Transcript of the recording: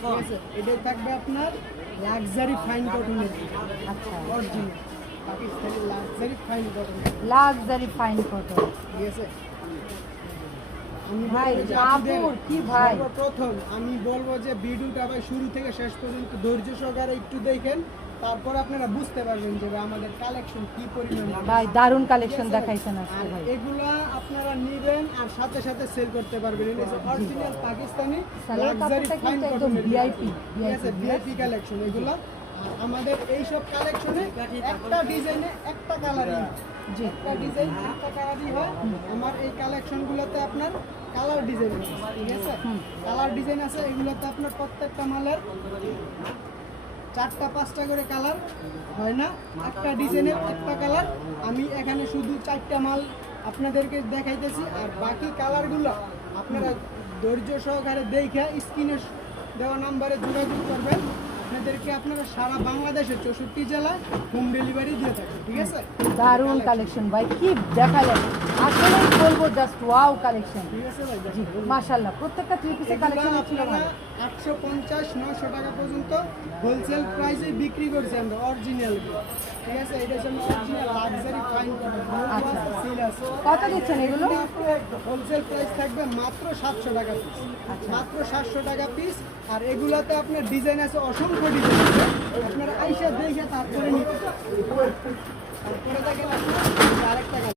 ঠিক আছে, এটাই থাকবে আপনার লাক্সারি ফাইন কটনের। আচ্ছা, original Pakistani luxury fine cotton. Luxury fine cotton. ঠিক আছে, আমি ভাই বলবো যে কাপড় কি ভাই, সর্বপ্রথম আমি বলবো যে ভিডিওটা ভাই শুরু থেকে শেষ পর্যন্ত ধৈর্য সহকারে একটু দেখেন, তারপর আপনারা বুঝতে পারবেন যে ভাই আমাদের কালেকশন কি পরিমাণে। ভাই দারুণ কালেকশন দেখাইছেন আজকে আর ভাই। এগুলা আপনারা নেবেন আর সাথে সাথে সেল করতে পারবেন। এটা হচ্ছে অরিজিনাল পাকিস্তানি সালোয়ার লাক্সারি কাপড়টা ফাইন কিন্তু একদম কটনের ভিআইপি, ঠিক আছে, ভিআইপি কালেকশন এগুলা। আর আমাদের এই সব কালেকশনে একটা ডিজাইনে একটা কালারই, জি একটা ডিজাইন একটা কালারই হয়। আমার এই কালেকশনগুলোতে আপনার কালার ডিজাইন আছে, ঠিক আছে, কালার ডিজাইন আছে। এগুলোতে আপনার প্রত্যেকটা মালের 4টা 5টা করে কালার হয় না, একটা ডিজাইনের একটা কালার। আমি এখানে শুধু 4টা মাল আপনাদেরকে দেখাইতেছি, আর বাকি কালারগুলো আপনারা ধৈর্য সহকারে দেখে স্ক্রিনে দেওয়া নাম্বারে যোগাযোগ করবেন। আপনাদেরকে আপনারা সারা বাংলাদেশের 64 জেলায় হোম ডেলিভারি দিয়ে থাকেন, ঠিক আছে। দারুণ কালেকশন ভাই, কি দেখালেন, আসলেই বলবো জাস্ট ওয়াও কালেকশন। ঠিক আছে ভাই, জি মাশাআল্লাহ, প্রত্যেকটা থ্রি পিসের কালেকশন ছিল আপনারা ভাই। 850-900 টাকা পর্যন্ত হোলসেল প্রাইসে বিক্রি করছি আমরা অরিজিনাল, ঠিক আছে। এটা হচ্ছে অরিজিনাল লাক্সারি ফাইন কটন। আচ্ছা। সেল আছে। কত দিচ্ছেন এগুলো? হোলসেল প্রাইস থাকবে মাত্র 700 টাকা পিস, মাত্র 700 টাকা পিস। আর এগুলাতে আপনার ডিজাইন আছে, অসংখ্য ডিজাইন আছে, আপনারা আইসা দেখে তারপরে নিতে, তারপরে দেখেন আপনার আরেকটা